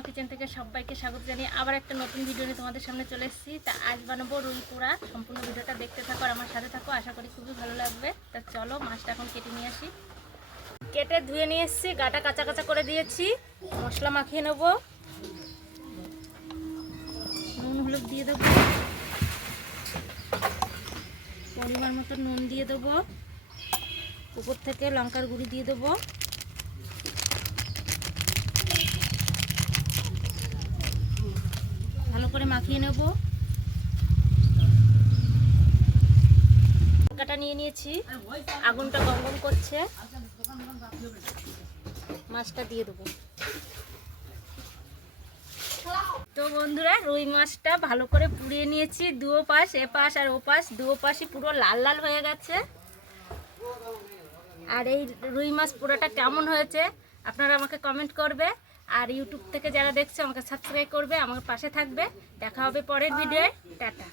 Sushma kitchen থেকে সবাইকে স্বাগত জানিয়ে আবার একটা নতুন ভিডিও নিয়ে তোমাদের সামনে চলে এসেছি। তা আজ বানাবো রুই পোড়া। সম্পূর্ণ ভিডিওটা দেখতে থাকো আর আমার সাথে থাকো, আশা করি খুবই ভালো লাগবে। তা চলো মাছটা এখন কেটে নিয়ে আসি। কেটে ধুয়ে নিয়ে এসেছি, গাটা কাঁচা কাঁচা করে দিয়েছি। মশলা মাখিয়ে নেবো, নুন হলুদ দিয়ে দেবো, পরিমাণ মতো নুন দিয়ে দেবো, উপর থেকে লঙ্কার গুঁড়ি দিয়ে দেবো, ভালো করে মাখিয়ে নেব। তরকাটা নিয়ে নিয়েছি, আগুনটা গমগম করছে, মাছটা দিয়ে দেবো। তো বন্ধুরা, রুই মাছটা ভালো করে পুড়িয়ে নিয়েছি, দুও পাশ, এপাশ আর ওপাশ দুও পাশই পুরো লাল লাল হয়ে গেছে। আর এই রুই মাছ পোড়াটা কেমন হয়েছে আপনারা আমাকে কমেন্ট করবে, আর ইউটিউব থেকে যারা দেখছে আমাকে সাবস্ক্রাইব করবে, আমার পাশে থাকবে। দেখা হবে পরের ভিডিওয়ে। টাটা।